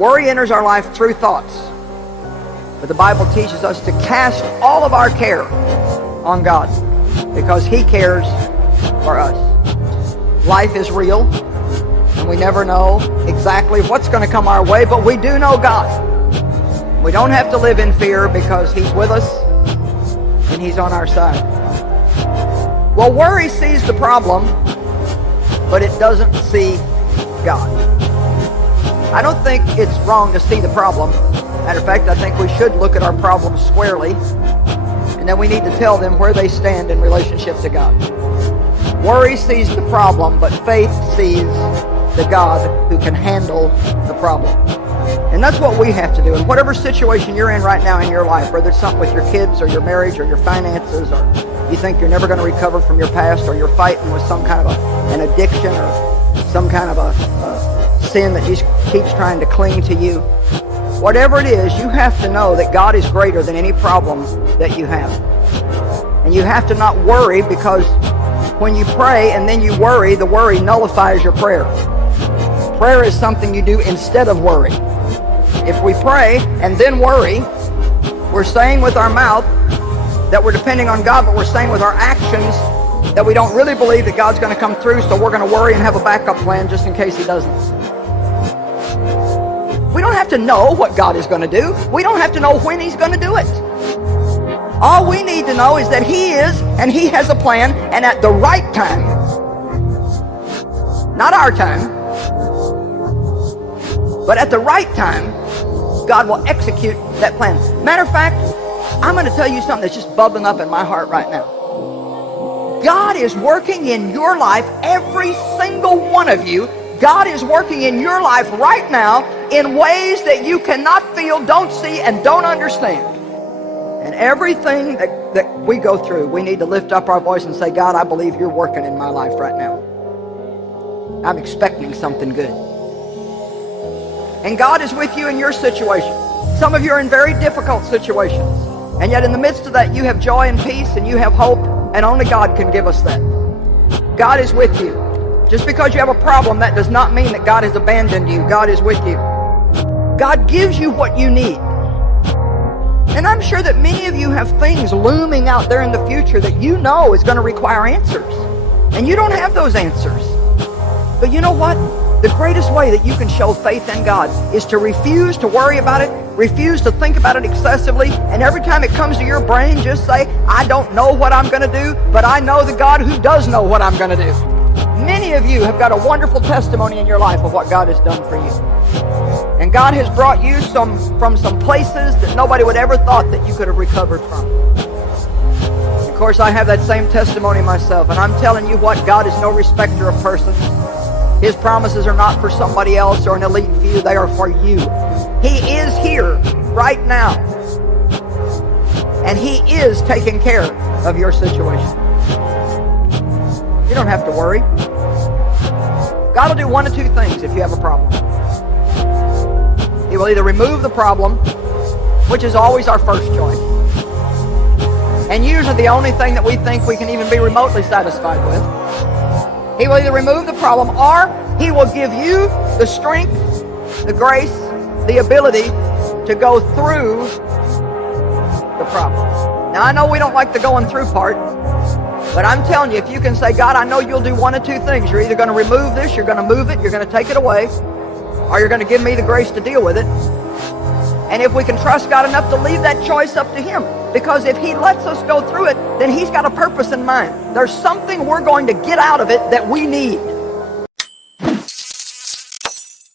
Worry enters our life through thoughts. But the Bible teaches us to cast all of our care on God because He cares for us. Life is real, and we never know exactly what's going to come our way, but we do know God. We don't have to live in fear because He's with us and He's on our side. Well, worry sees the problem, but it doesn't see God. I don't think it's wrong to see the problem. Matter of fact, I think we should look at our problems squarely, and then we need to tell them where they stand in relationship to God. Worry sees the problem, but faith sees the God who can handle the problem. And that's what we have to do. In whatever situation you're in right now in your life, whether it's something with your kids or your marriage or your finances, or you think you're never going to recover from your past, or you're fighting with some kind of an addiction or some kind of a sin that just keeps trying to cling to you. Whatever it is, you have to know that God is greater than any problem that you have. And you have to not worry, because when you pray and then you worry, the worry nullifies your prayer. Prayer is something you do instead of worry. If we pray and then worry, we're saying with our mouth that we're depending on God, but we're saying with our actions that we don't really believe that God's going to come through, so we're going to worry and have a backup plan just in case He doesn't. We don't have to know what God is going to do. We don't have to know when He's going to do it. All we need to know is that He is, and He has a plan, and at the right time, not our time, but at the right time, God will execute that plan. Matter of fact, I'm going to tell you something that's just bubbling up in my heart right now. God is working in your life, every single one of you. God is working in your life right now in ways that you cannot feel, don't see, and don't understand. And everything that we go through, we need to lift up our voice and say, God, I believe You're working in my life right now. I'm expecting something good. And God is with you in your situation. Some of you are in very difficult situations. And yet in the midst of that, you have joy and peace and you have hope. And only God can give us that. God is with you. Just because you have a problem, that does not mean that God has abandoned you. God is with you. God gives you what you need. And I'm sure that many of you have things looming out there in the future that you know is going to require answers. And you don't have those answers. But you know what? The greatest way that you can show faith in God is to refuse to worry about it, refuse to think about it excessively, and every time it comes to your brain, just say, I don't know what I'm going to do, but I know the God who does know what I'm going to do. Many of you have got a wonderful testimony in your life of what God has done for you. And God has brought you from some places that nobody would ever thought that you could have recovered from. Of course, I have that same testimony myself, and I'm telling you what, God is no respecter of persons. His promises are not for somebody else or an elite few. They are for you. He is here right now. And He is taking care of your situation. You don't have to worry. God will do one of two things if you have a problem. He will either remove the problem, which is always our first choice, and usually the only thing that we think we can even be remotely satisfied with. He will either remove the problem, or He will give you the strength, the grace, the ability to go through the problem. Now, I know we don't like the going through part, but I'm telling you, if you can say, God, I know You'll do one of two things. You're either going to remove this, you're going to move it, you're going to take it away, or you're going to give me the grace to deal with it. And if we can trust God enough to leave that choice up to Him, because if He lets us go through it, then He's got a purpose in mind. There's something we're going to get out of it that we need.